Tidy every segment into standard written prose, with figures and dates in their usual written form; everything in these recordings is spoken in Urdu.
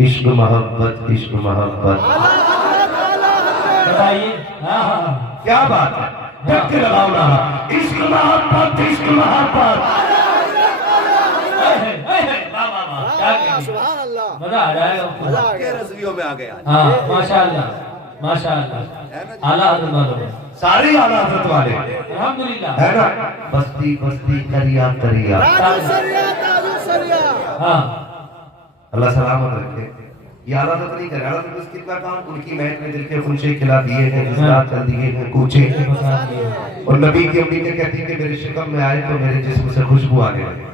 عشق محبت عشق محبت بتائیے کیا بات ہے ڈٹ کے لگاؤ نا عشق محبت عشق محبت مزہ آ جائے گا کے رضویوں میں آ گیا ہاں ماشاءاللہ ماشاءاللہ اعلیٰ حضرت والوں ساری اعلیٰ حضرت والے الحمدللہ ہے نا بستی بستی کریا کریا ہاں اللہ سلامت رکھے یہ اعلیٰ حضرت نہیں کرے اعلیٰ حضرت کتنا کام ان کی محنت میں دل کے خنچے کھلا دیے ہیں جزرات چل دیے ہیں کوچے اور نبی کی امی کہتی کہ میرے شکم میں آئے تو میرے جسم سے خوشبو آنے لگی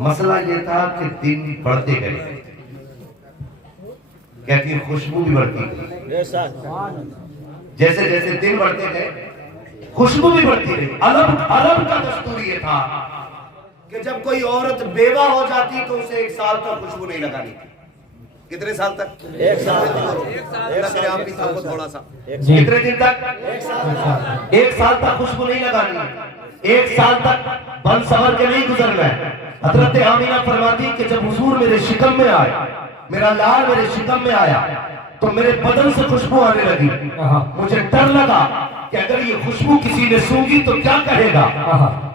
مسئلہ یہ تھا کہ دن بڑھتے گئے کہتی خوشبو بھی بڑھتی گئی جیسے جیسے دن بڑھتے گئے خوشبو بھی بڑھتی گئی عرب کا دستور یہ تھا کہ جب کوئی عورت بیوہ ہو جاتی تو اسے 1 سال تک خوشبو نہیں لگانی تھی کتنے سال تک 1 سال تک آپ بھی تھا تھوڑا سا کتنے دن تک 1 سال تک خوشبو نہیں لگانی 1 سال تک بن سور کے نہیں گزرنا ہے حضرت آمینہ فرماتی کہ جب حضور میرے شکم میں آئے میرا لال میرے شکم میں آیا تو میرے بدن سے خوشبو آنے لگی مجھے ڈر لگا کہ اگر یہ خوشبو کسی نے سونگی تو کیا کہے گا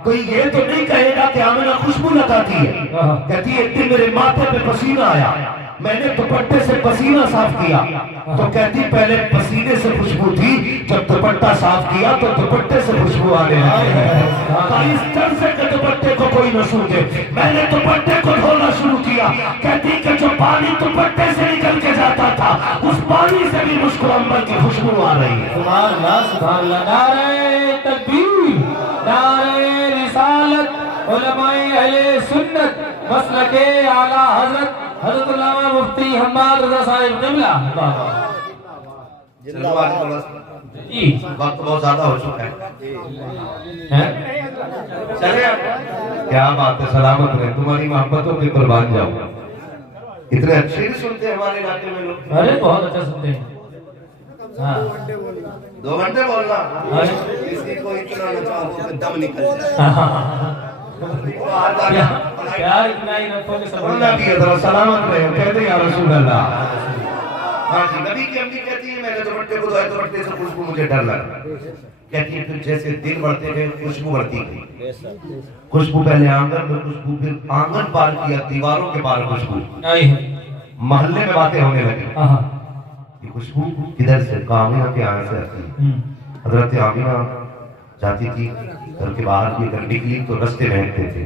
کوئی یہ تو نہیں کہے گا کہ آمینہ خوشبو لگاتی ہے کہتی ہے ایک دن میرے ماتھے پہ پسینہ آیا میں نے دوپٹے سے پسینہ صاف کیا تو کہتی پہلے پسینے سے خوشبو تھی جب دوپٹہ صاف کیا تو دوپٹے سے خوشبو آنے لگی اس ڈر سے کہ دوپٹے کو کوئی نہ سونگے میں نے دوپٹے کو دھونا شروع کیا کہتی کہ جو پانی دوپٹے سے نکل کے جاتا تھا اس پانی سے بھی مشک و عنبر کی خوشبو آ رہی ہے سبحان اللہ نعرہ تکبیر نعرہ رسالت علماء اہل سنت مسلک اعلیٰ حضرت حضرت علامہ مفتی حماد رضا صاحب قبلہ وقت بہت زیادہ ہو چکا ہے چلے کیا بات ہے سلامت رہے تمہاری محبتوں کے قربان جاؤ اتنے اچھے بھی سنتے ہیں ہمارے علاقے میں لوگ ارے بہت اچھا سنتے ہیں 2 گھنٹے بولنا کسی کو اتنا نہ چاہو کہ دم نکل جائے پیار اتنا ہی رکھو کہ سب اللہ کی حضرت سلامت رہے کہتے ہیں یا رسول اللہ ہاں جی نبی کی امی کہتی ہے میں نے دوپٹے کو دھویا دوپٹے سے خوشبو مجھے ڈر لگا کہتی ہے پھر جیسے دن بڑھتے گئے خوشبو بڑھتی گئی خوشبو پہلے آنگن میں خوشبو پھر آنگن پار کیا دیواروں کے پار خوشبو محلے میں باتیں ہونے لگی یہ خوشبو کدھر سے آمینہ کے آنے سے آتی حضرت آمینہ جاتی تھی گھر کے باہر کی اگر نکلی تو رستے رہتے تھے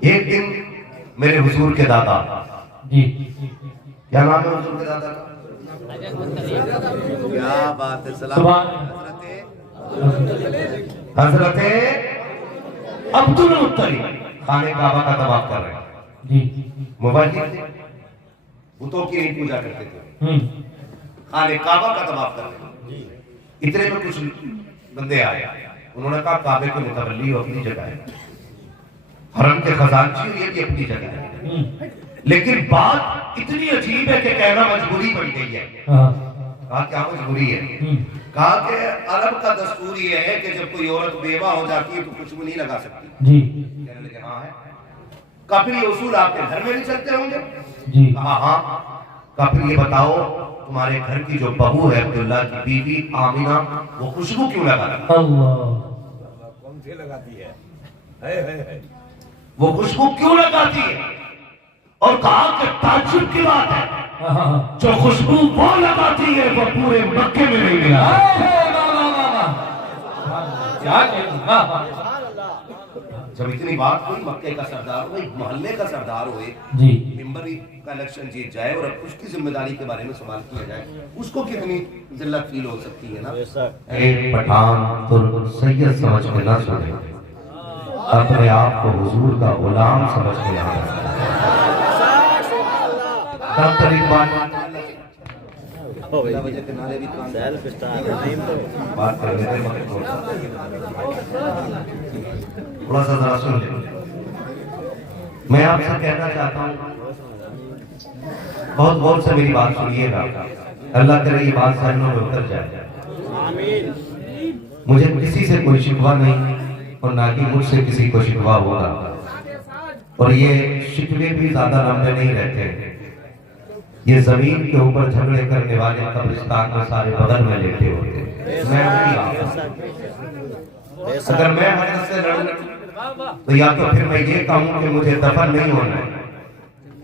ایک دن میرے حضور کے دادا جی کیا نام ہے حضور کے دادا کا کیا بات ہے سلام حضرت عبد المطلب خانہ کعبہ کا طواف کر رہے ہیں جی موبائل تھے بتوں کی نہیں پوجا کرتے تھے خانہ کعبہ کا طواف کر رہے ہیں اتنے میں کچھ بندے آئے انہوں نے کہا کعبے کے متولی اپنی جگہ ہے حرم کے خزانچی یہ بھی اپنی جگہ ہے لیکن بات اتنی عجیب ہے کہ کہنا مجبوری بن گئی ہے کہا کیا مجبوری ہے کہا کہ عرب کا دستور یہ ہے کہ جب کوئی عورت بیوہ ہو جاتی ہے تو خوشبو نہیں لگا سکتی جی کہنے لگے ہاں ہے کہا پھر یہ اصول آپ کے گھر میں بھی چلتے ہوں گے جی کہا ہاں کہا پھر یہ بتاؤ تمہارے گھر کی جو بہو ہے عبداللہ کی بیوی آمینہ وہ خوشبو کیوں لگاتی اللہ کون سی لگاتی ہے وہ خوشبو کیوں لگاتی ہے اور کہا کہ تعجب کی بات ہے جو خوشبو وہ لگاتی ہے وہ پورے مکے میں نہیں ملا جب اتنی بات کوئی مکے کا سردار ہوئے محلے کا سردار ہوئے جی ممبری کا الیکشن جیت جائے اور اب اس کی ذمہ داری کے بارے میں سوال کیا جائے اس کو کتنی ذلت فیل ہو سکتی ہے نا ایک پٹھان ترک سید سمجھ کے نہ سنے اپنے آپ کو حضور کا غلام سمجھ کے آ تب طریق بات کر رہے تھے تھوڑا سا ذرا سن لیں میں آپ سے کہنا چاہتا ہوں بہت غور سے میری بات سنیے گا اللہ کرے یہ بات ذہنوں میں اتر جائے مجھے کسی سے کوئی شکوہ نہیں اور نہ کہ مجھ سے کسی کو شکوہ ہوگا اور یہ شکوے بھی زیادہ لمبے نہیں رہتے یہ زمین کے اوپر جھگڑے کرنے والے قبرستان میں سارے بغل میں لیٹے ہوتے ہیں. میں وہی آتا. اگر میں حضرت سے لڑوں تو یا تو پھر میں یہ کہوں کہ مجھے دفن نہیں ہونا ہے،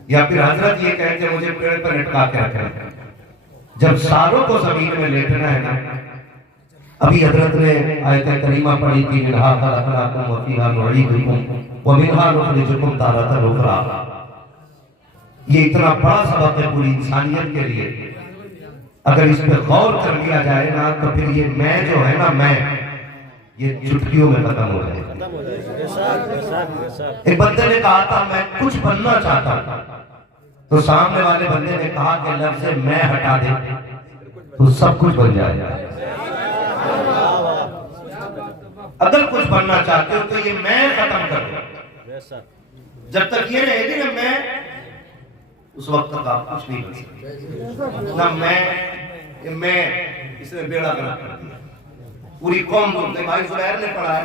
یا پھر حضرت یہ کہیں کہ مجھے پیڑ پر لٹکا کے رکھنا ہے. جب ساروں کو زمین میں لیٹنا ہے نا، ابھی حضرت نے آیت کریمہ پڑھی تھی منہا خلقناکم وفیہا نعیدکم ومنہا نخرجکم تارۃ اخری. یہ اتنا بڑا سبق ہے پوری انسانیت کے لیے. اگر اس پہ غور کر لیا جائے نا تو پھر یہ میں جو ہے نا، میں یہ چٹکیوں میں ختم ہو جائے گا. ایک بندے نے کہا تھا میں کچھ بننا چاہتا ہوں، تو سامنے والے بندے نے کہا کہ لفظ میں ہٹا دے تو سب کچھ بن جائے گا. اگر کچھ بننا چاہتے ہو تو یہ میں ختم کر دو. جب تک یہ رہے گی نا میں، اس وقت تک آپ کچھ نہیں بن سکتے. نہ میں اس نے بیڑا گرک کر دیا. پوری قوم بولتے بھائی زبیر نے پڑھا ہے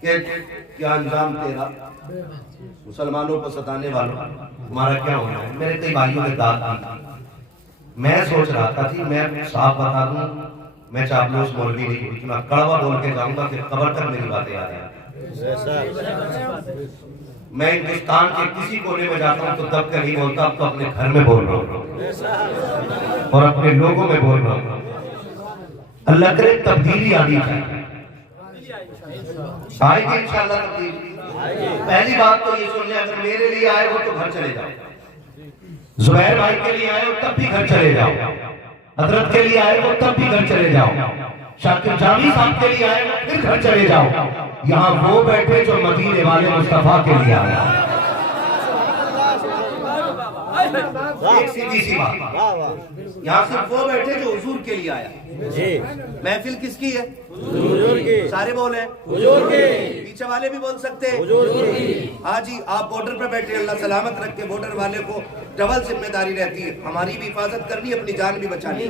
کہ کیا انجام تیرا مسلمانوں کو ستانے والوں، تمہارا کیا ہونا ہے. میرے کئی بھائیوں نے داد دی. میں سوچ رہا تھا کہ میں صاحب بتا دوں، میں چاپلوس مولوی نہیں ہوں، اتنا کڑوا بول کے جاؤں گا کہ قبر تک میری باتیں آ رہی. میں ہندوستان کے کسی کونے میں جاتا ہوں تو دب کر نہیں بولتا، اب تو اپنے گھر میں بول رہا ہوں اور اپنے لوگوں میں بول رہا ہوں. اللہ کرے تبدیلی آنی چاہیے. آئے گی انشاءاللہ تبدیلی. پہلی بات تو یہ سن لیں، اگر میرے لیے آئے ہو تو گھر چلے جاؤ. زبیر بھائی کے لیے آئے ہو تب بھی گھر چلے جاؤ. حضرت کے لیے آئے ہو تب بھی گھر چلے جاؤ. شاکر جامی صاحب کے لیے آئے ہو پھر گھر چلے جاؤ. یہاں وہ بیٹھے جو مدینے والے مصطفیٰ کے لیے آئے. ایک سیدھی سی بات، یہاں صرف وہ بیٹھے جو حضور کے لیے آیا. محفل کس کی ہے؟ حضور کی. سارے بولے حضور کی. پیچھے والے بھی بول سکتے حضور کی. ہاں جی، آپ بارڈر پہ بیٹھے، اللہ سلامت رکھ کے. بارڈر والے کو ڈبل ذمہ داری رہتی ہے، ہماری بھی حفاظت کرنی، اپنی جان بھی بچانی.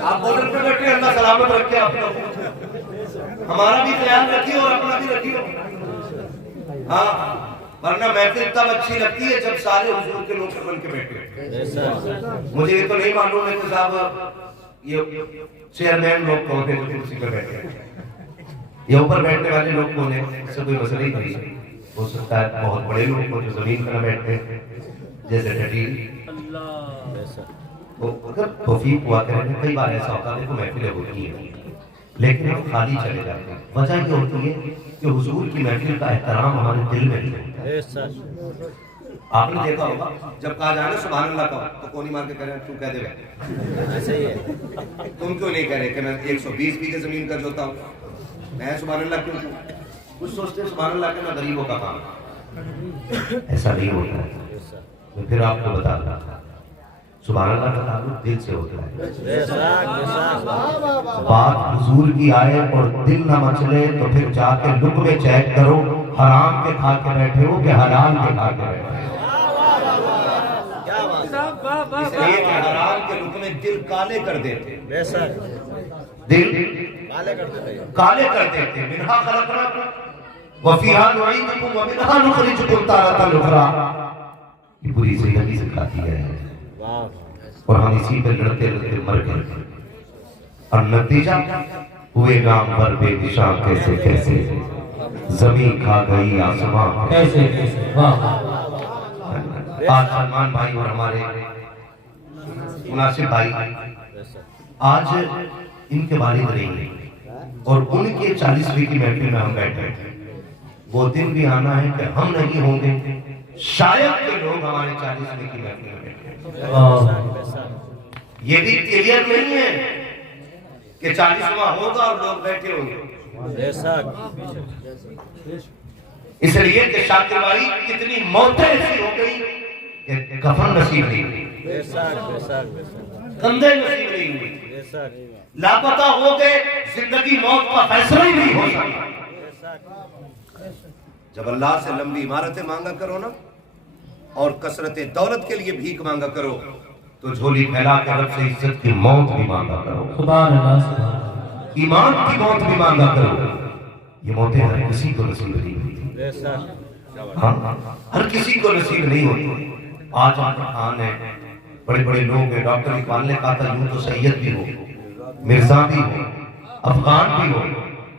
آپ بارڈر پہ بیٹھے، اللہ سلامت رکھ کے آپ ہمارا بھی خیال رکھیے اور اپنا بھی رکھیے. ہاں، ورنہ محفل تب اچھی لگتی ہے جب سارے حضور کے لوگ بن کے بیٹھے. مجھے یہ تو نہیں معلوم ہے کہ صاحب یہ چیئرمین لوگ کون ہیں جو کرسی پہ بیٹھے ہیں، یہ اوپر بیٹھنے والے لوگ کون ہیں. اس سے کوئی مسئلہ ہی نہیں. ہو سکتا ہے بہت بڑے لوگ کو جو زمین پر بیٹھتے ہیں جیسے ڈٹیل. اگر توفیق ہوا کریں، کئی بار ایسا ہوتا ہے دیکھو محفلیں ہوتی ہیں لیکن ہم خالی چلے جاتے ہیں. وجہ یہ ہوتی ہے کہ حضور کی محفل کا احترام ہمارے دل میں نہیں ہوتا. آپ نے دیکھا ہوگا جب کہا جائے سبحان اللہ کا تو کونی مار کے کہہ رہے ہیں کیوں کہہ دے رہے تم کیوں نہیں کہہ رہے کہ میں 120 بیگھے زمین کا جوتا ہوں، میں سبحان اللہ کیوں. کچھ سوچتے ہیں سبحان اللہ کہ میں غریبوں کا کام. ایسا نہیں ہوتا ہے. میں پھر آپ کو بتا دوں سبحان اللہ کا تعلق دل سے ہوتا ہے. بات حضور کی آئے اور دل نہ مچلے تو پھر جا کے لقمے چیک کرو، حرام کے کھا کے بیٹھے ہو کہ حلال کے کھا کے بیٹھے ہو. اس لیے کہ حرام کے لقمے دل کالے کر دیتے. دل کالے کر دیتے. منہا خلقناکم وفیہا نعیدکم ومنہا نخرجکم تارۃ اخری. یہ پوری زندگی سکھاتی ہے اور ہم اسی پہ لڑتے لڑتے مر گئے. اور نتیجہ ہوئے نام پر بے نشاں کیسے کیسے، زمین کھا گئی آسمان کیسے کیسے. آج سلمان بھائی اور ہمارے مناسب بھائی آج ان کے والد نہیں اور ان کے 40ویں کی محفل میں ہم بیٹھے ہیں. وہ دن بھی آنا ہے کہ ہم نہیں ہوں گے، شاید کہ لوگ ہمارے 40ویں کی محفل میں بیٹھے. یہ بھی کلیئر نہیں ہے کہ 40واں ہوگا اور لوگ بیٹھے ہوں گے. اس لیے کہ شاکر بھائی کتنی موتیں ایسی ہو گئی کہ کفن نصیب نہیں ہوئی، کندھے نصیب نہیں ہوئی، لاپتہ ہو گئے، زندگی موت کا فیصلہ ہی نہیں ہو سکتا. جب اللہ سے لمبی عمارتیں مانگا کرو نا اور کثرت دولت کے لیے بھیک مانگا کرو تو جھولی پھیلا کے رب سے عزت کی موت بھی مانگا کرو. سبحان اللہ. ایمان کی موت بھی مانگا کرو. یہ موتیں ہر کسی کو نصیب نہیں ہوئی. ہاں ہر کسی کو نصیب نہیں ہوتی. آج ہم ہیں بڑے بڑے لوگ ہیں. ڈاکٹر اقبال نے کہا تھا یوں تو سید بھی ہو, مرزا بھی ہو, افغان بھی ہو,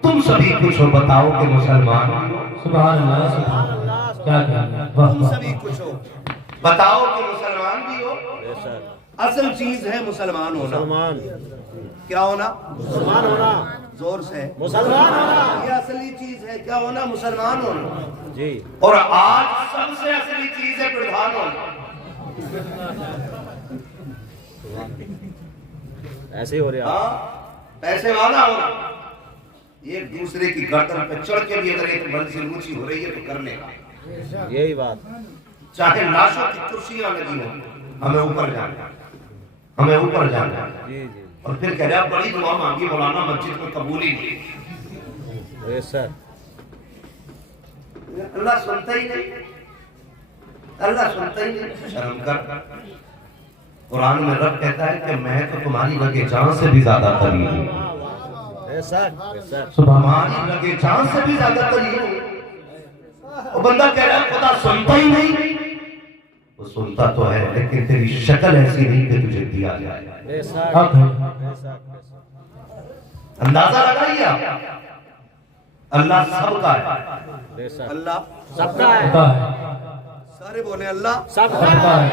تم سبھی کچھ ہو, بتاؤ کہ مسلمان بھی ہو. سبحان اللہ سبحان اللہ. کیا تم سبھی کچھ ہو, بتاؤ کہ مسلمان بھی ہو. اصل چیز ہے مسلمان ہونا. کیا ہونا؟ مسلمان ہونا. زور سے مسلمان ہونا. یہ اصلی چیز ہے. کیا ہونا؟ مسلمان ہونا جی. اور آج سب سے اصلی چیز ہے پردھان ہونا. ایسے ہی ہو رہا ہے. پیسے والا ہونا. ایک دوسرے کی گردن پہ چڑھ کے بھی اگر ایک منزل اونچی ہو رہی ہے تو کرنے کا. یہی بات. چاہے لاشوں کی کرسیاں لگی ہوں, ہمیں اوپر جانا, ہمیں اوپر جانا. اور پھر کہہ رہا بڑی دعا مانگی مولانا, مسجد کو قبول ہی نہیں. اللہ سنتا ہی نہیں, اللہ سنتا ہی نہیں. شرم کر. قرآن میں رب کہتا ہے کہ میں تو تمہاری لگے جان سے بھی زیادہ قریب ہوں. تمہاری لگے جان سے بھی زیادہ قریب ہوں. وہ بندہ کہہ رہا ہے خدا سنتا ہی نہیں. وہ سنتا تو ہے لیکن تیری شکل ایسی نہیں کہ تجھے دیا جائے. اندازہ لگائیے آپ. اللہ سب کا ہے. اللہ سب کا ہے. سارے بولے اللہ سب کا ہے.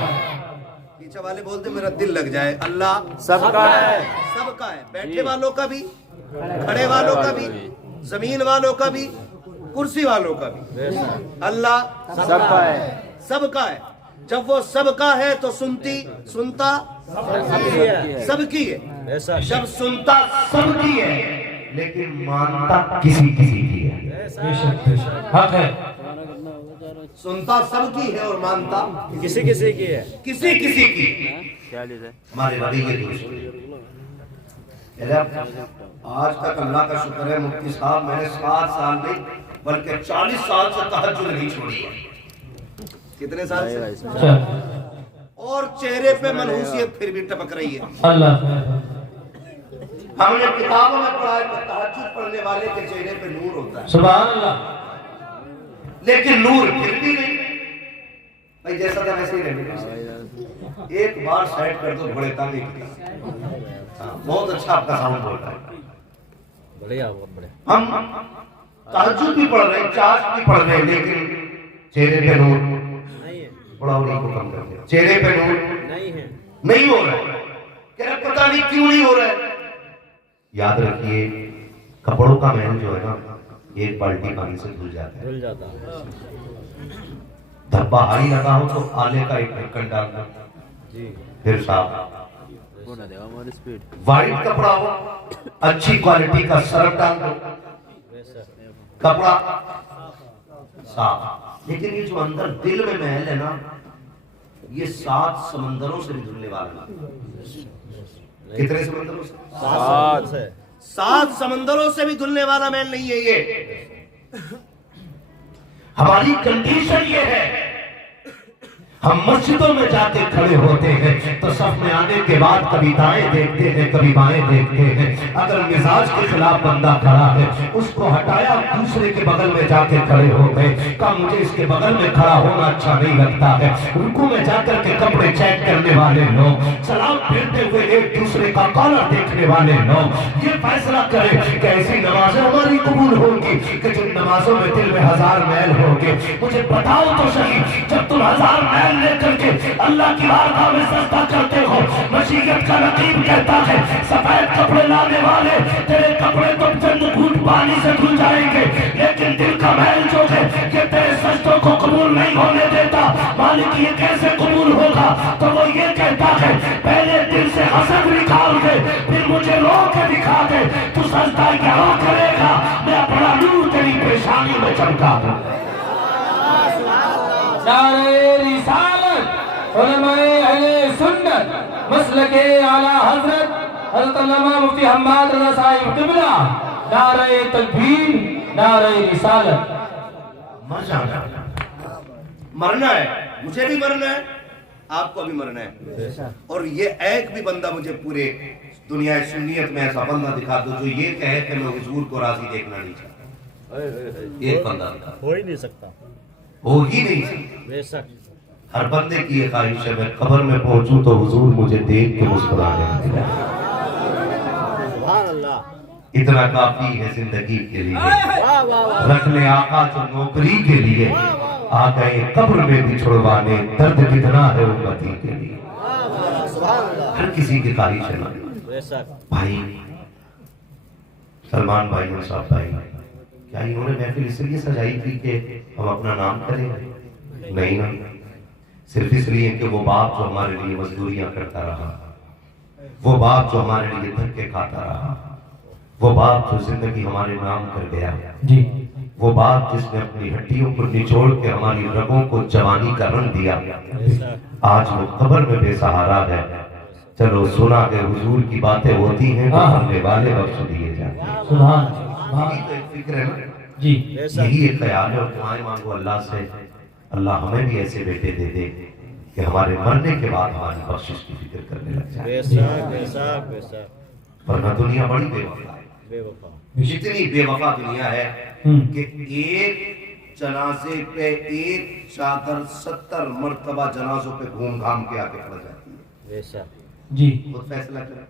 پیچھے والے بولتے میرا دل لگ جائے. اللہ سب کا ہے. سب کا ہے. بیٹھے والوں کا بھی, کھڑے والوں کا بھی, زمین والوں کا بھی, کرسی والوں کا بھی. اللہ سب کا ہے. سب کا ہے. جب وہ سب کا ہے تو سنتا سب کی ہے. جب سنتا سب کی ہے لیکن مانتا کسی کی ہے. حق ہے. سنتا سب کی ہے اور مانتا کسی کی ہے. کسی کی. ہمارے نبی کے دوست آج تک اللہ کا شکر ہے مفتی صاحب میں نے 7 سال نہیں بلکہ 40 سال سے تہجد نہیں چھوڑی ہے. کتنے سال سے؟ اور چہرے پہ منحوسیت پھر بھی ٹپک رہی ہے. اللہ ہم نے کتابوں میں پڑھا ہے کہ تہجد پڑھنے والے کے چہرے پہ نور ہوتا ہے. سبحان اللہ. لیکن نور پھر بھی نہیں. بھائی جیسا تھا ویسے ہی رہنے. ایک بار سائڈ کر دو بڑے تانگی کی. بہت اچھا آپ کا ساؤنڈ بولتا ہے. بڑھیا بہت بڑھیا. ہم تہجد بھی پڑھ رہے ہیں, چاشت بھی پڑھ رہے ہیں, لیکن چہرے پہ نور نہیں ہے. بڑا انہیں کو کم کر دیا. چہرے پہ نور نہیں ہو رہا ہے. کہ پتہ نہیں کیوں نہیں ہو رہا ہے. یاد رکھیے کپڑوں کا محل جو ہے نا ایک بالٹی پانی سے دھل جاتا ہے. دھبا ہاری لگا ہو تو آلے کا ایک ڈھکن ڈال دو پھر صاف. وائٹ کپڑا ہو اچھی کوالٹی کا سرف ڈال دو, کپڑا صاف. لیکن یہ جو اندر دل میں محل ہے نا یہ 7 سمندروں سے بھی دھلنے والا. کتنے سمندروں سے؟ 7 سمندروں سے بھی دھلنے والا محل نہیں ہے یہ. ہماری کنڈیشن یہ ہے ہم مسجدوں میں جا کے کھڑے ہوتے ہیں تو صف میں آنے کے بعد کبھی دائیں دیکھتے ہیں کبھی بائیں دیکھتے ہیں. اگر مزاج کے خلاف بندہ کھڑا ہے اس کو ہٹایا, دوسرے کے بغل میں جا کے کھڑے ہو گئے. کہا مجھے اس کے بغل میں کھڑا ہونا اچھا نہیں لگتا ہے. رکوع میں جا کر کے کپڑے چیک کرنے والے لوگ, سلام پھیرتے ہوئے ایک دوسرے کا کالر دیکھنے والے لوگ یہ فیصلہ کریں کہ ایسی نمازیں ہماری قبول ہوں گی کہ جن نمازوں میں دل میں 1000 میل ہوں گے. مجھے بتاؤ تو صحیح, جب تم 1000 میل لے کر کے اللہ کی بارگاہ میں سجدہ کرتے ہو, مشیت کا نقیب کہتا ہے سفید کپڑے لانے والے تیرے کپڑے تو چند گھونٹ پانی سے دھل جائیں گے, لیکن دل کا محل جو ہے یہ تیرے سجدوں کو قبول نہیں ہونے دیتا. مالک یہ کیسے قبول ہوگا؟ تو وہ یہ کہتا ہے پہلے دل سے حسد نکال دے پھر مجھے رو کے دکھا دے. تو سجدہ یہاں کرے گا میں اپنا نور تیری پیشانی میں چمکا دوں. نعرہ رسالت علماء اہل سنت مسلک اعلی حضرت علامہ مفتی حماد رضا صاحب قبلہ. نعرہ تکبیر, نعرہ رسالت. مر جانا, مرنا ہے, مجھے بھی مرنا ہے, آپ کو بھی مرنا ہے. اور یہ ایک بھی بندہ مجھے پورے دنیا سنیت میں ایسا بندہ دکھا دو جو یہ کہے کہ میں حضور کو راضی دیکھنا نہیں چاہتا. ایک بندہ دکھا, ہو ہی نہیں سکتا. ہو ہی نہیں سکتا۔ بے شک ہر بندے کی یہ خواہش ہے میں قبر میں پہنچوں تو حضور مجھے دیکھ کے مسکرانے لگے۔ سبحان اللہ اتنا کافی ہے زندگی کے لیے، رکھ لے آقا جو نوکری کے لیے، آ گئے قبر میں بھی چھڑوانے، درد کتنا ہے امتی کے لیے۔ ہر کسی کی خواہش ہے نا بے شک بھائی، سلمان بھائی اور صاحب بھائی، کیا انہوں نے محفل اس لیے سجائی تھی کہ ہم اپنا نام کریں؟ نہیں نا، صرف اس لیے کہ وہ باپ جو ہمارے لیے مزدوریاں کرتا رہا، وہ باپ جو ہمارے لیے دھکے کھاتا رہا، وہ باپ جو زندگی ہمارے نام کر گیا، جی وہ باپ جس نے اپنی ہڈیوں کو نچوڑ کے ہماری رگوں کو جوانی کا رنگ دیا، آج وہ قبر میں بے سہارا ہے۔ چلو سنا کہ حضور کی باتیں ہوتی ہیں تو مرنے والے بخش دیے جاتے ہیں۔ سبحان یہی تو ایک فکر ہے نا، جی یہی ایک خیال ہے، اور دعائیں مانگو اللہ سے، اللہ ہمیں بھی ایسے بیٹے دے دے کہ ہمارے مرنے کے بعد ہماری بخشش کی فکر کرنے لگ جائے، بے شک بے شک بے شک ورنہ دنیا بڑی بے وفا ہے۔ بے وفا جتنی بے وفا دنیا ہے کہ ایک جنازے پہ ایک چادر 70 مرتبہ جنازوں پہ گھوم گھام کے آگے پڑ جاتی ہے۔ بے شک جی خود فیصلہ کریں،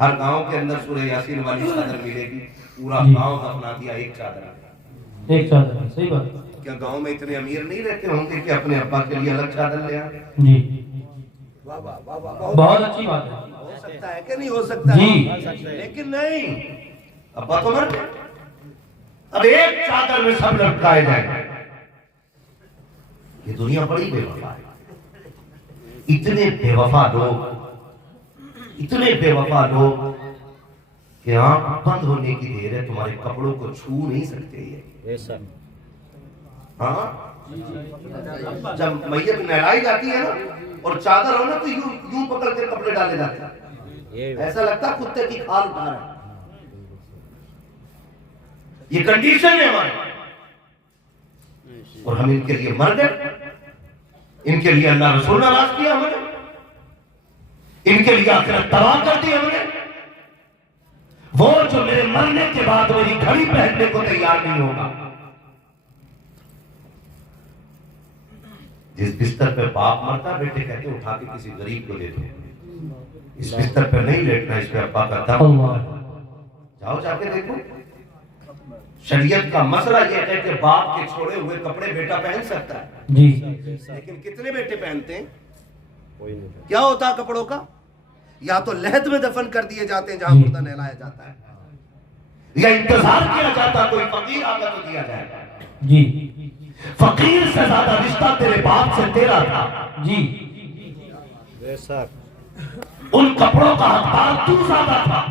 ہر گاؤں کے اندر سورہ یاسین والی چادر ملے گی، پورا گاؤں دفنا دیا ایک چادر آگے۔ ایک چادر صحیح بات کیا گاؤں میں اتنے امیر نہیں رہتے ہوں گے کہ اپنے ابا کے لیے الگ چادر لے آئے؟ جی بہت بہت اچھی بات ہے ہو سکتا ہے کہ نہیں ہو سکتا جی لیکن نہیں، ابا تو مر گئے، اب ایک چادر میں سب لٹکائے جائیں۔ یہ دنیا بڑی بے وفا ہے، اتنے بے وفا لوگ، اتنے بے وفا لوگ کہ آنکھ بند ہونے کی دیر ہے تمہارے کپڑوں کو چھو نہیں سکتے یہ۔ بے شک ہاں جب میت نہلائی جاتی ہے نا اور چادر ہو نا تو یوں پکڑ کے کپڑے ڈالے جاتے ہیں، ایسا لگتا ہے کتے کی کھال اٹھا رہا ہے۔ یہ کنڈیشن ہے ہماری، اور ہم ان کے لیے مر گئے، ان کے لیے اللہ رسول ناراض کیا ہم نے، ان کے لیے آخرت تباہ کر دی ہم نے۔ وہ جو میرے مرنے کے بعد میری گھڑی پہننے کو تیار نہیں ہوگا، جس بستر پہ باپ مرتا بیٹے کہتے ہیں اٹھا کے کسی غریب کو دے دو، اس بستر پہ نہیں لیٹنا، اس پہ ابا کا دم، جاؤ جا کے دیکھو۔ شریعت کا مسئلہ یہ ہے کہ باپ کے چھوڑے ہوئے کپڑے بیٹا پہن سکتا ہے، جی لیکن کتنے بیٹے پہنتے ہیں؟ کیا ہوتا ہے کپڑوں کا؟ یا تو لحد میں دفن کر دیے جاتے ہیں جہاں مردہ نہلایا جاتا ہے، یا انتظار کیا جاتا کوئی فقیر آگا تو دیا جائے گا۔ جی فقیر سے زیادہ رشتہ تیرے باپ سے تیرا تھا، جی بے شک ان کپڑوں کا حقدار تو زیادہ تھا،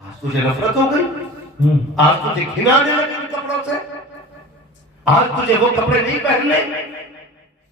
آج تجھے نفرت ہو گئی، آج تجھے گھن آنے لگی ان کپڑوں سے، آج تجھے وہ کپڑے نہیں پہننے۔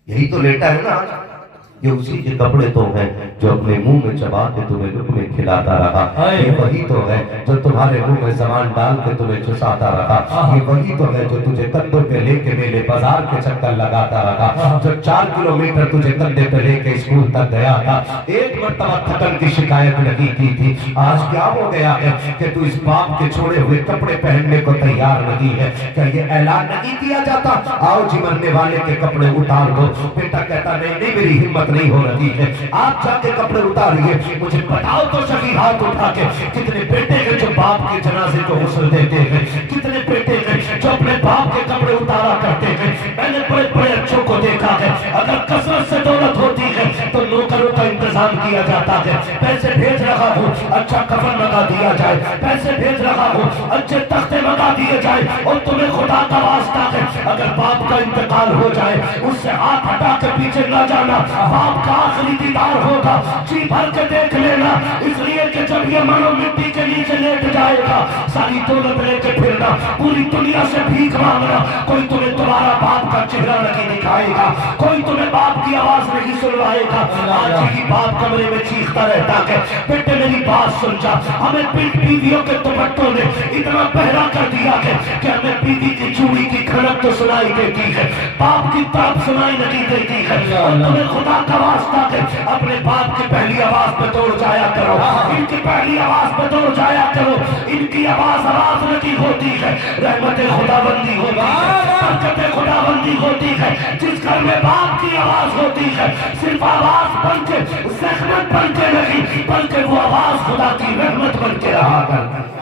یہی تو لیٹا ہے نا آج، یہ اسی کے کپڑے تو ہیں جو اپنے منہ میں چبا کے تمہیں لقمے کھلاتا رہا، یہ وہی تو ہے جو تمہارے منہ میں زبان ڈال کے تمہیں چساتا رہا، یہ وہی تو ہے جو تجھے کندھوں پہ لے کے میلے بازار کے چکر لگاتا رہا، جو 4 کلومیٹر تجھے کندھے پہ لے کے اسکول تک گیا تھا، ایک مرتبہ تھکن کی شکایت نہیں کی تھی، آج کیا ہو گیا ہے کہ تو اس باپ کے چھوڑے ہوئے کپڑے پہننے کو تیار نہیں ہے؟ کیا یہ اعلان نہیں کیا جاتا آؤ جی مرنے والے کے کپڑے اتار دو؟ بیٹا کہتا نہیں نہیں میری ہمت نہیں ہو رہی ہے، آپ جا کے کپڑے اتاریے، مجھے بتاؤ تو صحیح ہاتھ اٹھا کے کتنے بیٹے ہیں جو باپ کے جنازے کو غسل دیتے ہیں، کتنے بیٹے ہیں جو اپنے باپ کے کپڑے اتارا کرتے ہیں؟ میں نے بڑے بڑے اچھوں کو دیکھا ہے، اگر کثرت سے دولت ہوتی ہے تو نوکروں کا انتظام کیا جاتا ہے، پیسے بھیج رہا ہوں اچھا کفن لگا دیا جائے، پیسے بھیج رہا ہوں اچھے تختے لگا دیے جائے، اور تمہیں خدا کا واسطہ ہے اگر باپ کا انتقال ہو جائے اس سے ہاتھ ہٹا کے پیچھے نہ جانا، باپ کا آخری دیدار ہوگا، جی بھر کے دیکھ لینا، اس لیے کہ جب یہ منو مٹی کے نیچے لیٹ جائے گا ساری دولت لے کے پھرنا، پوری دنیا سے بھیک مانگنا، کوئی تمہیں تمہارا باپ کا چہرہ نہیں دکھائے گا، کوئی تمہیں باپ کی آواز نہیں سنوائے گا۔ آج ہی باپ کمرے میں چیختا رہتا ہے بیٹے میری بات سن جا، ہمیں بیویوں کے دوپٹوں نے اتنا پہرا کر دیا کہ ہمیں بیوی کی چوڑی کی کھڑک تو سنائی دیتی ہے، باپ کی تڑپ سنائی نہیں دیتی ہے، اور تمہیں خدا کا واسطہ کہ اپنے باپ کی پہلی آواز پہ توڑ جایا کرو، ان کی پہلی آواز پہ توڑ جایا کرو، ان کی آواز نہیں ہوتی ہے، رحمت خدا بندی ہوتی ہے، برکت خدا بندی ہوتی ہے، جس گھر میں باپ کی آواز ہوتی ہے صرف آواز بن کے زحمت بن کے نہیں بلکہ وہ آواز خدا کی رحمت بن کے رہا کرتی ہے۔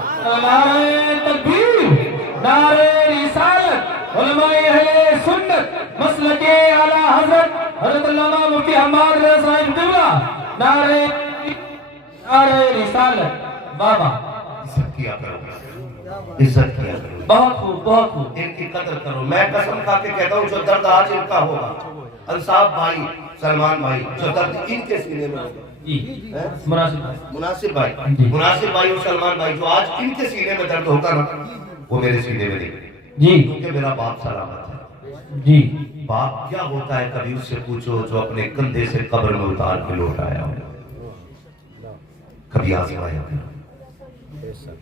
نعرہ تکبیر، نعرہ رسالت، علماء اہل سنت مسلک اعلی حضرت حضرت علامہ مفتی حماد رضا صاحب قبلہ، نعرہ رسالت بابا، عزت کیا کرو، عزت کیا کرو، بہت خوب بہت خوب، ان کی قدر کرو۔ میں قسم کھا کے کہتا ہوں جو درد آج ان کا ہوگا، انصاف بھائی، سلمان بھائی، جو درد ان کے سینے میں ہوگا، جی مناسب بھائی، مناسب بھائی اور سلمان بھائی، جو آج ان کے سینے میں درد ہوگا نا وہ میرے سینے میں نہیں، جی کیونکہ میرا باپ سلامت ہے۔ جی باپ کیا ہوتا ہے کبھی اس سے پوچھو جو اپنے کندھے سے قبر میں اتار کے لوٹ آیا ہو، کبھی آزمایا کرو،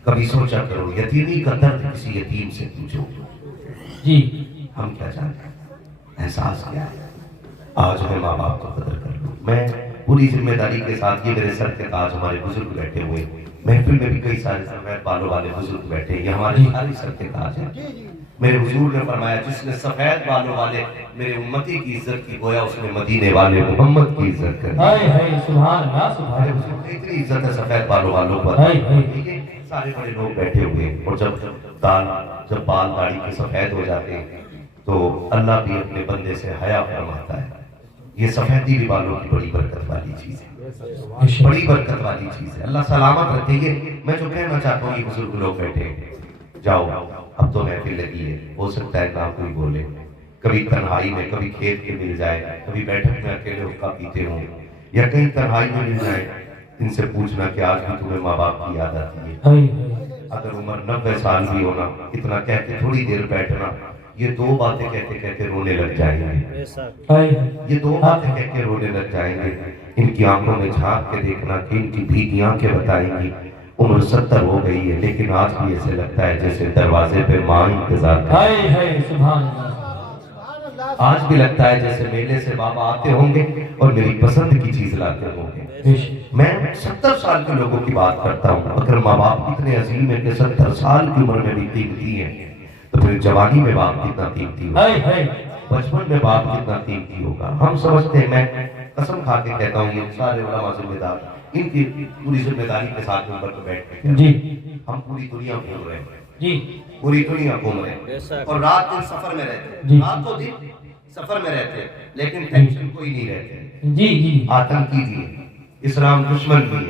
کبھی سوچا کرو، یتیمی کا درد کسی یتیم سے پوچھو، جی ہم کیا جانتے ہیں، احساس کیا ہے۔ آج میں ماں باپ کو قدر کر لوں، میں پوری ذمہ داری کے ساتھ، یہ میرے سر کے تاج ہمارے بزرگ بیٹھے ہوئے، محفل میں بھی کئی سارے سفید بالوں والے بزرگ بیٹھے، یہ ہمارے سارے سر کے تاج ہیں۔ میرے حضور نے فرمایا جس نے سفید بالوں والے میرے امتی کی عزت کی، گویا اس نے مدینے والے محمد کی عزت کر دی۔ ہائے ہائے سبحان اللہ سبحان میرے اللہ، حضور نے اتنی عزت ہے سفید بالوں والوں پر، ٹھیک ہے، سارے بڑے لوگ بیٹھے ہوئے، اور جب بال داڑھی کے سفید ہو جاتے ہیں تو اللہ بھی اپنے بندے سے حیا فرماتا ہے۔ یہ سفیدی بھی بالوں کی بڑی برکت والی چیز ہے، بڑی برکت والی چیز ہے، اللہ سلامت رکھے گے۔ میں جو کہنا چاہتا ہوں، یہ بزرگ لوگ بیٹھے ہیں، جاؤ اب تو محفل لگی ہے، ہو سکتا ہے نہ کوئی بولے، کبھی تنہائی میں، کبھی کھیت کے مل جائے، کبھی بیٹھک میں اکیلے حقہ پیتے ہوں، یا کہیں تنہائی میں مل جائے، ان سے پوچھنا کہ آج بھی تمہیں ماں باپ کی یاد آتی ہے؟ ہائے ہائے، اگر عمر 90 سال بھی ہونا، اتنا کہہ کے تھوڑی دیر بیٹھنا، یہ دو باتیں کہتے کہتے رونے لگ جائیں گے، ہائے ہائے، یہ دو باتیں کہہ کے رونے لگ جائیں گے۔ ان کی آنکھوں میں جھانک کے دیکھنا کہ ان کی بھیگی آنکھیں بتائیں گی عمر 70 ہو گئی ہے، لیکن آج بھی ایسے لگتا ہے جیسے دروازے پہ ماں انتظار کر، ہائے ہائے سبحان اللہ، آج بھی لگتا ہے جیسے میلے سے بابا آتے ہوں گے اور میری پسند کی چیز لاتے ہوں گے۔ بے شک، میں 70 سال کے لوگوں کی بات کرتا ہوں، اگر ماں باپ اتنے عظیم ہیں کہ 70 سال کی عمر میں بھی قیمتی ہیں، تو پھر جوانی میں باپ کتنا قیمتی ہوگا، ہائے ہائے، بچپن میں باپ کتنا قیمتی ہوگا۔ ہم سمجھتے ہیں، میں قسم کھا کے کہتا ہوں، یہ سارے علماء ذمہ دار، ان کی پوری ذمہ داری کے ساتھ ممبر پہ بیٹھ کے کہتے جی ہیں، ہم پوری دنیا گھوم رہے ہیں، جی پوری دنیا گھوم رہے ہیں، اور رات دن سفر میں رہتے ہیں، جی، رات و دن سفر میں رہتے ہیں، لیکن ٹینشن کوئی نہیں رہتی، جی جی، آتنکی بھی ہے، اسلام دشمن بھی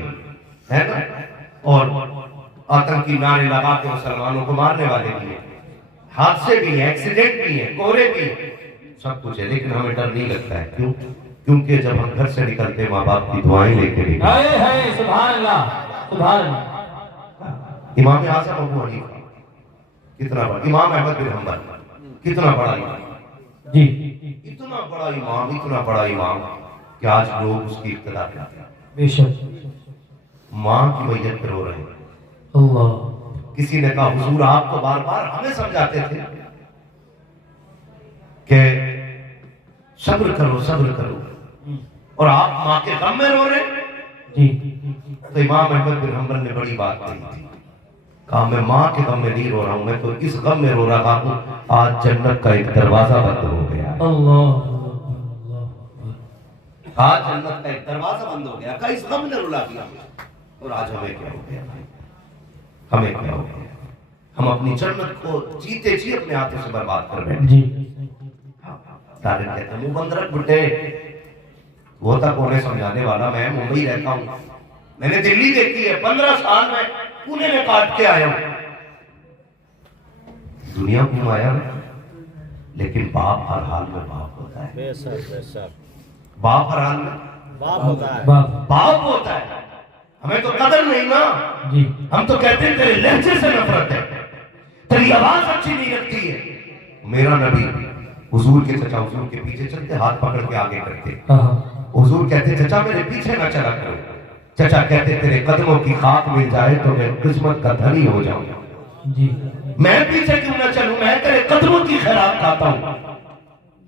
ہے نا، اور آتنکی نعرے لگا کے مسلمانوں کو مارنے والے بھی ہیں، حادثے بھی ہیں، ایکسیڈنٹ بھی ہیں، کوہرے بھی ہیں، سب کچھ ہے، لیکن ہمیں ڈر نہیں لگتا ہے، کیوں؟ کیونکہ جب ہم گھر سے نکلتے ماں باپ کی دعائیں لے کے نکلتے۔ ہائے ہائے سبحان اللہ سبحان اللہ، امام اعظم ابو حنیفہ کتنا بڑا، امام احمد بن حنبل کتنا بڑا امام، جی اتنا بڑا امام، اتنا بڑا امام کہ آج لوگ اس کی اقتدا کرتے ہیں، بے شک، ماں کی میت پہ رو رہے ہیں۔ اللہ، کسی نے کہا حضور آپ تو بار بار ہمیں سمجھاتے تھے کہ صبر کرو صبر کرو، اور آپ ماں کے غم میں رو رہے ہیں۔ جی تو امام احمد بن حنبل نے بڑی بات کہی تھی، کہا میں ماں کے غم میں نہیں رو رہا ہوں، میں تو اس غم میں رو رہا ہوں آج جنت کا ایک دروازہ بند ہو گیا ہے، اللہ، آج جنت کا ایک دروازہ بند ہو گیا، کہا اس غم نے رلا دیا، اور آج ہمیں کیا ہو گیا، ہمیں کیا ہو گیا، ہم اپنی جنت کو جیتے جی اپنے ہاتھوں سے برباد کر بیٹھے۔ جی طارق کہتے ہیں منہ بند رکھ بٹے، وہ تک انہیں سمجھانے والا، میں ممبئی رہتا ہوں، میں نے دلی دیکھی ہے، 15 سال میں پونے میں کاٹ کے آیا ہوں، دنیا گھمایا، لیکن باپ ہر حال میں باپ ہوتا ہے، باپ ہر حال میں باپ ہوتا ہے، باپ ہوتا ہے، ہمیں تو قدر نہیں نا، جی ہم تو کہتے ہیں تیرے لہجے سے نفرت ہے، تیری آواز اچھی نہیں لگتی ہے۔ میرا نبی حضور کے چچا حضور کے پیچھے چلتے، ہاتھ پکڑ کے آگے کرتے، حضور کہتے چچا میرے پیچھے نہ چلا کرو، چچا کہتے تیرے قدموں کی خاک مل جائے تو میں قسمت کا دھنی ہو جاؤں، جی میں پیچھے کیوں نہ چلوں، میں تیرے قدموں کی خیرات کھاتا ہوں،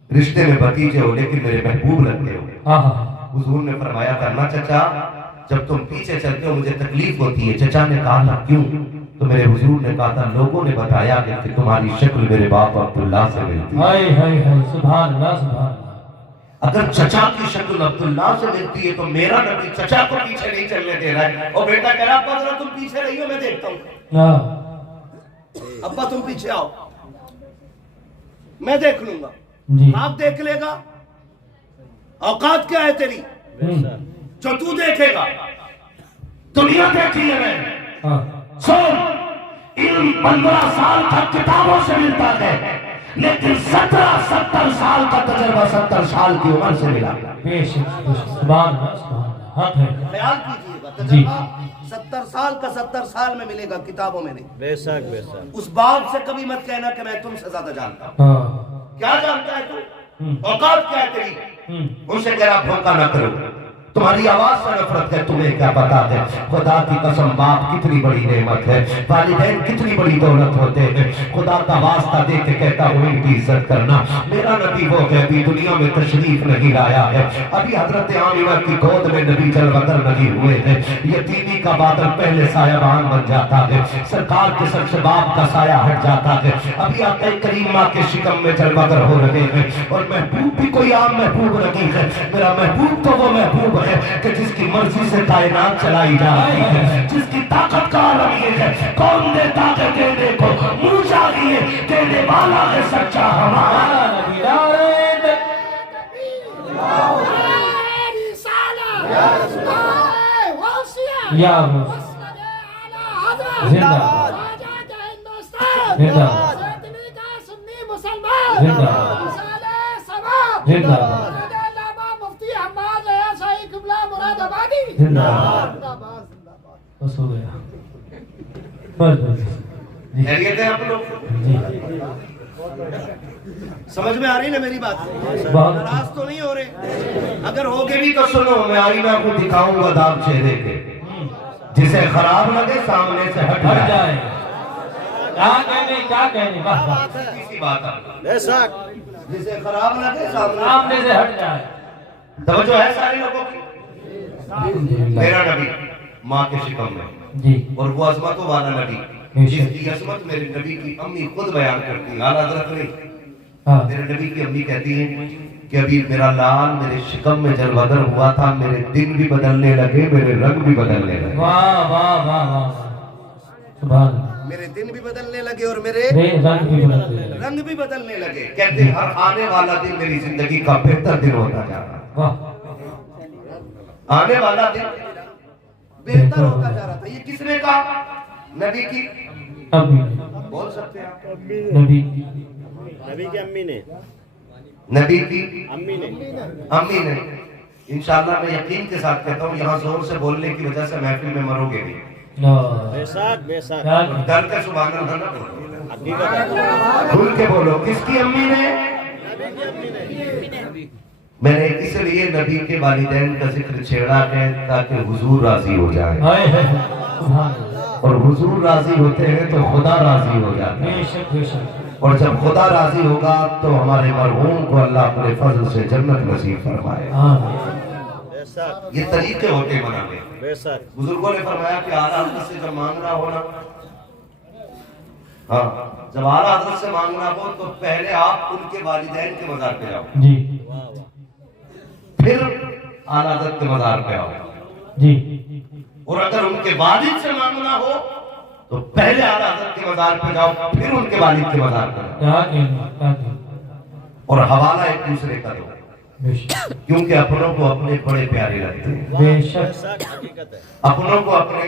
رشتے میں بھتیجے ہو لیکن میرے محبوب لگتے ہو۔ حضور نے فرمایا کرنا چچا، جب تم پیچھے چلتے ہو مجھے تکلیف ہوتی ہے۔ چچا نے کہا تھا کیوں؟ تو میرے حضور نے کہا تھا لوگوں نے بتایا کہ تمہاری شکل میرے باپ عبداللہ سے ملتی ہے۔ سبحان اللہ سبحان اللہ۔ اگر چچا کی شکل عبداللہ سے ملتی ہے تو میرا نبی چچا کو پیچھے نہیں چلنے دے رہا ہے، اور بیٹا کہہ رہا ابا ذرا تم پیچھے رہی ہو میں دیکھتا ہوں، ابا تم پیچھے آؤ میں دیکھ لوں گا، آپ دیکھ لے گا، اوقات کیا ہے تیری جو تو دیکھے گا؟ دنیا دیکھی ہے میں سن، علم 15 سال تک کتابوں سے ملتا ہے لیکن 17 سال کا تجربہ 70 سال کی عمر سے ملا۔ سبحان اللہ سبحان اللہ، حق ہے۔ خیال کیجئے گا تجربہ 70 سال کا 70 سال میں ملے گا، کتابوں میں نہیں۔ بے شک بے شک۔ اس باب سے کبھی مت کہنا کہ میں تم سے زیادہ جانتا ہوں۔ کیا جانتا ہے تو؟ اوقات کیا ہے تیری؟ ان سے کہہ رہا بھوکا نہ کرو، تمہاری آواز سے نفرت ہے، تمہیں کیا پتا ہے؟ خدا کی قسم باپ کتنی بڑی نعمت ہے، والدین کتنی بڑی دولت ہوتے ہیں، خدا کا واسطہ دے کے کہتا ہوں ان کی عزت کرنا۔ میرا نبی وہ ہے ابھی دنیا میں تشریف نہیں لایا ہے، ابھی حضرت آمنہ کی گود میں نبی جلوگر نہیں ہوئے ہیں، یتیمی کا بادل پہلے سایہ بان بن جاتا ہے، سرکار کے سر سے باپ کا سایہ ہٹ جاتا ہے، ابھی آقا کریم ماں کے شکم میں جلوگر ہو رہے ہیں، اور محبوب بھی کوئی عام محبوب نہیں ہے، میرا محبوب تو وہ محبوب ہے کہ جس کی مرضی سے کائنات چلائی جا رہی ہے، جس کی طاقت کا عالم یہ ہے، کون دیتا ہے دینے کو، منہ چاہیے دینے والا ہے سچا ہمارا نبی۔ یا زندہ زندہ زندہ بس ہو گیا، بس بس۔ خیریت ہے آپ لوگ؟ سمجھ میں آ رہی نا میری بات؟ ناراض تو نہیں ہو رہے؟ اگر ہوگے بھی تو سنو، میں آئینہ کو دکھاؤں گا داغ چہرے کے، جسے خراب لگے سامنے سے ہٹ جائے۔ کیا کہنے کسی بات ہے، بے شک۔ جسے خراب لگے سامنے سے ہٹ جائے۔ توجہ ہے سارے لوگوں کی؟ میرا نبی ماں کے شکم میں، جی، اور وہ عظمتوں والا نبی جس کی عظمت میرے نبی کی امی خود بیان کرتی ہے، اعلیٰ حضرت نہیں، میرے نبی کی امی کہتی ہیں کہ ابھی میرا لال میرے شکم میں جلوگر ہوا تھا، میرے دن بھی بدلنے لگے، میرے رنگ بھی بدلنے لگے۔ واہ واہ واہ واہ، سبحان اللہ۔ میرے دن بھی بدلنے لگے اور میرے رنگ بھی بدلنے لگے۔ کہتے ہیں ہر آنے والا دن میری زندگی کا بہتر دن ہوتا جا رہا، آنے والا دن بہتر ہوتا جا رہا تھا۔ یہ کس نے کہا؟ نبی کی امی، بول سکتے ہیں آپ؟ نبی نبی کی امی نے، نبی کی امی نے، امی نے۔ انشاءاللہ میں یقین کے ساتھ کہتا ہوں یہاں زور سے بولنے کی وجہ سے محفل میں مرو گے بھی، بے شک بے شک۔ ڈر کے سبحان اللہ نہ بولو، حقیقت ہے۔ کھل کے بولو، کس کی امی نے؟ میں نے اس لیے نبی کے والدین کا ذکر چھیڑا ہے تاکہ حضور راضی ہو جائے، اور حضور راضی ہوتے ہیں تو خدا راضی ہو جاتا ہے، اور جب خدا راضی ہوگا تو ہمارے مرحوم کو اللہ اپنے فضل سے جنت نصیب فرمائے۔ بے شک یہ طریقے ہوتے منانے۔ بے شک۔ بزرگوں نے فرمایا کہ اعلیٰ حضرت سے جب مانگنا ہونا، ہاں جب اعلیٰ حضرت سے مانگنا ہو تو پہلے آپ ان کے والدین کے مزار پہ جاؤ، جی پھر اعلیٰ حضرت کے مزار پہ آؤ، جی، اور اگر ان کے والد سے مانگنا ہو تو پہلے اعلیٰ حضرت کے مزار پہ جاؤ پھر ان کے والد کے مزار پہ جاؤ، اور حوالہ ایک دوسرے کا دو، کیونکہ اپنوں کو اپنے بڑے پیارے لگتے ہیں، بے بے شک شک حقیقت ہے۔ اپنوں کو اپنے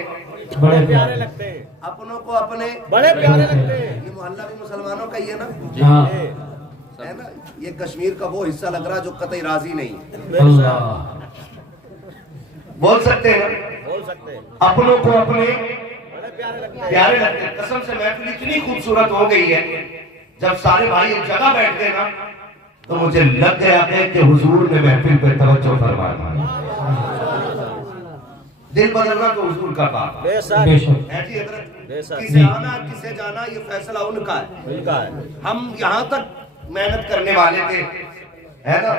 بڑے پیارے لگتے ہیں، اپنوں کو اپنے بڑے پیارے لگتے ہیں۔ یہ محلہ بھی مسلمانوں کا ہی ہے نا، ہاں ہے نا؟ یہ کشمیر کا وہ حصہ لگ رہا جو قطعی راضی نہیں ہے۔ اللہ، بول سکتے ہیں نا، بول سکتے ہیں، اپنوں کو اپنے بڑے پیارے لگتے ہیں۔ پیارے لگتے ہیں۔ قسم سے محفل اتنی خوبصورت ہو گئی ہے، جب سارے بھائی ایک جگہ بیٹھ گئے نا تو مجھے لگ گیا کہ حضور نے محفل پہ توجہ فرمایا، دل بدلنا تو حضور کا کام بے بے شک۔ شک، ہے جی حضرت۔ بے شک کسے آنا کسے جانا یہ فیصلہ ان کا ہے. ان کا ہے. ہم یہاں تک محنت کرنے والے تھے ہے نا,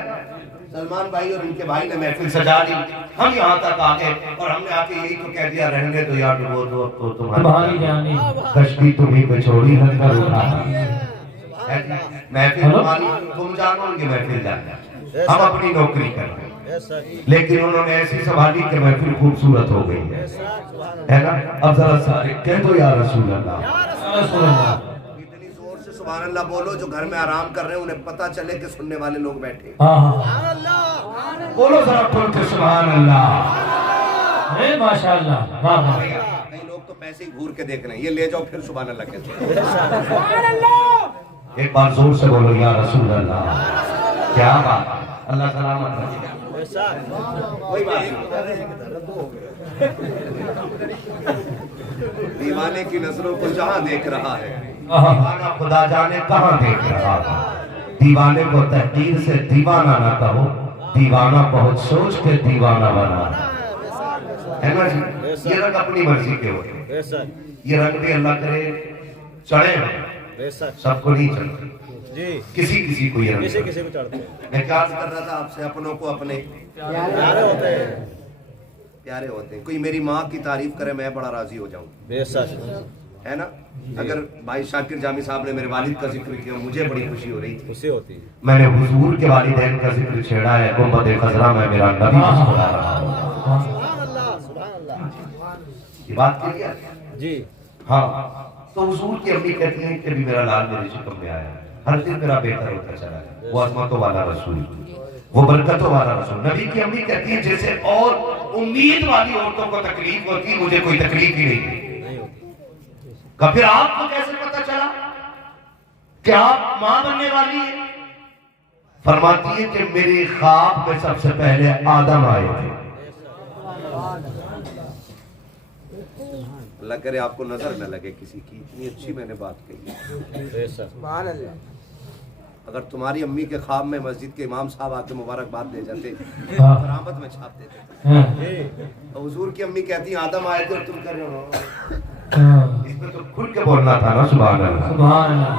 سلمان بھائی اور ان کے بھائی نے محفل سجا لی, ہم یہاں تک آ گئے اور ہم نے آ کے یہی تو کہہ دیا رہنے دو یار, وہ تو تمہاری جانی کشتی تمہیں پہ چھوڑی لنگر اٹھا. محفل تمہاری, تم جانو ان کی محفل جانا, ہم اپنی نوکری کر رہے ہیں. بے شک لیکن انہوں نے ایسی سنبھالی کہ محفل خوبصورت ہو گئی ہے نا. اب ذرا سارے کہہ دو یا رسول اللہ. رسول اللہ. اتنی زور سے سبحان اللہ بولو جو گھر میں آرام کر رہے ہیں انہیں پتہ چلے کہ سننے والے لوگ بیٹھے. ہاں بولو ذرا کھل کے سبحان اللہ. اے ماشاءاللہ. واہ واہ. کئی لوگ تو پیسے ہی گھور کے دیکھ رہے ہیں, یہ لے جاؤ پھر سبحان اللہ کہتے ہیں. ایک بار زور سے بولو یا رسول اللہ. کیا بات, اللہ سلامت رکھے. بے شک کوئی بات نہیں. دیوانے کی نظروں کو جہاں دیکھ رہا ہے, دیوانہ خدا جانے کہاں دیکھ رہا ہے. دیوانے کو تحقیر سے دیوانہ نہ کہو, دیوانہ بہت سوچ کے دیوانہ بنا ہے نا جی. یہ رنگ اپنی مرضی کے ہوتے ہیں, بے شک یہ رنگ بھی اللہ کرے چڑھے ہیں, بے شک سب کو نہیں چڑھتے, جی کسی کو یہ رنگ کسی چڑھتے. کسی کو چڑھتے ہیں. میں کیا عرض کر رہا تھا آپ سے, اپنوں کو اپنے پیارے ہوتے ہیں. پیارے ہوتے ہیں. کوئی میری ماں کی تعریف کرے میں بڑا راضی ہو جاؤں, بے شک ہے نا. اگر بھائی شاکر جامی صاحب نے میرے والد کا ذکر کیا مجھے بڑی خوشی ہو رہی تھی. خوشی ہوتی ہے. میں نے حضور کے والدین کا ذکر چھیڑا ہے, گنبد خضرا میں میرا نبی مسکرا رہا ہے. سبحان اللہ سبحان اللہ. یہ بات کی کیا جی ہاں. تو حضور کی امی کہتی ہیں کہ بھی میرا لال میرے شکم میں آیا, ہر دن میرا بہتر ہوتا چلا ہے. وہ عظمتوں والا رسول, وہ برکتوں والا رسول. نبی کی امی کہتی ہیں جیسے اور امید والی عورتوں کو تکلیف ہوتی, مجھے کوئی تکلیف ہی نہیں ہے. پھر آپ کو کیسے پتا چلا کہ آپ ماں بننے والی ہیں؟ فرماتی ہے کہ میرے خواب میں سب سے پہلے آدم آئے تھے. اللہ کرے آپ کو نظر نہ لگے کسی کی, اتنی اچھی میں نے بات کہی. بے شک اگر تمہاری امی کے خواب میں مسجد کے امام صاحب آ کے مبارکباد دے جاتے, رحمت میں چھاپ دیتے. تو حضور کی امی کہتی ہیں آدم آئے تھے اور تم کر رہے ہو. اس میں تو کھل کے بولنا تھا نا سبحان اللہ. سبحان اللہ.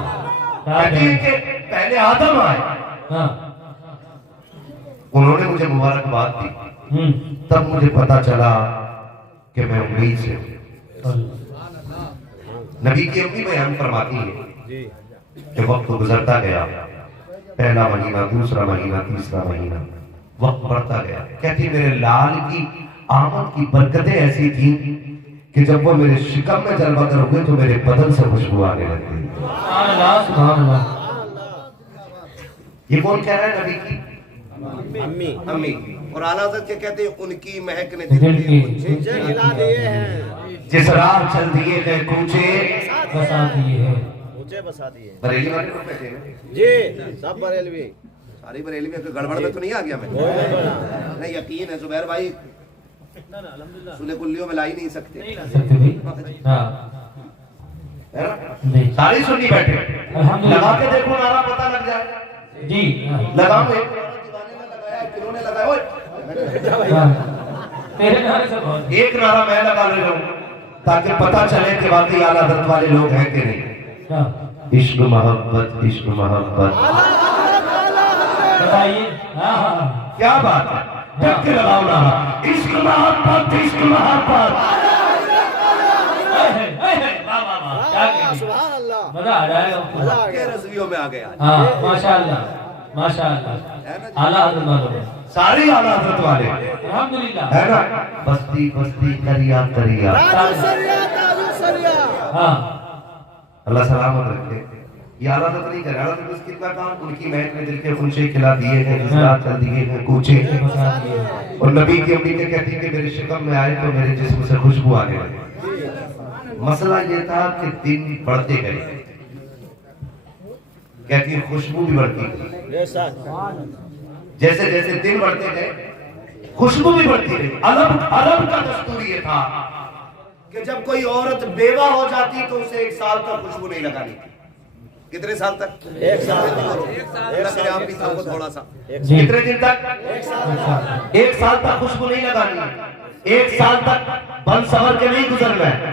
کہتی ہے کہ پہلے آدم آئے, انہوں نے مجھے مبارکباد دی, تب مجھے پتا چلا کہ میں امید سے ہوں. نبی کی امی بیان فرماتی ہے جی کہ وقت گزرتا گیا, پہلا مہینہ, دوسرا مہینہ, تیسرا مہینہ, وقت بڑھتا گیا. کہتی میرے لال کی آمد کی برکتیں ایسی تھیں کہ جب وہ میرے شکم میں جلوہ گر ہوئے تو میرے بدن سے خوشبو آنے لگی. سبحان اللہ. سبحان اللہ. یہ کون کہہ رہا ہے؟ نبی کی امی امی. اور اعلیٰ حضرت کے کہتے ہیں ان کی مہک نے دل کے مجھے کھلا دیے ہیں, جس راہ چل دیے گئے کوچے بسا دیے ہیں. مجھے بسا دیے. بریلی والے لوگ بیٹھے ہیں, جی سب بریلوی. ساری بریلی میں گڑبڑ میں تو نہیں آ گیا میں؟ نہیں یقین ہے زبیر بھائی, سنے کلیوں میں لا ہی نہیں سکتے. ساری سنی بیٹھے, لگا کے دیکھو نعرہ پتہ لگ جائے. جی لگاؤ ایک دیوانے نے لگایا, کنہوں نے لگایا, میرے نعرے سے بہت ایک نعرہ میں لگا رہا ہوں تاکہ پتہ چلے کہ واقعی اعلیٰ حضرت والے لوگ ہیں کہ نہیں. عشق محبت, عشق محبت. بتائیے. کیا بات ہے, جب کے لگاؤ نعرہ عشق محبت, عشق محبت. سبحان اللہ. مزہ آ جائے گا. کے رضویوں میں آ گیا. ہاں ماشاءاللہ ماشاءاللہ. اعلیٰ حضرت والوں ساری اعلیٰ حضرت والے الحمدللہ. ہے نا. بستی بستی کریا کریا. ہاں اللہ سلامت رکھے. یہ اعلیٰ حضرت نہیں کر رہا, اعلیٰ حضرت کتنا کام ان کی مہک نے دل کے خنچے کھلا دیے ہیں, جس رات چل دیے ہیں کوچے. بسا دیے ہیں. اور نبی کی امی کے کہتی کہ میرے شکم میں آئے تو میرے جسم سے خوشبو آنے لگی. مسئلہ یہ تھا کہ دن بڑھتے گئے, کہتی ہے خوشبو بھی بڑھتی گئی. بے شک جیسے جیسے دن بڑھتے گئے خوشبو بھی بڑھتی رہی. عرب کا دستور یہ تھا کہ جب کوئی عورت بیوہ ہو جاتی تو اسے 1 سال تک خوشبو نہیں لگانی تھی. کتنے سال تک؟ 1 سال. آپ بھی تھا وہ تھوڑا سا. جی. کتنے دن تک؟ 1 سال تک خوشبو نہیں لگانی. 1 سال تک بن سنور کے نہیں گزرنا ہے.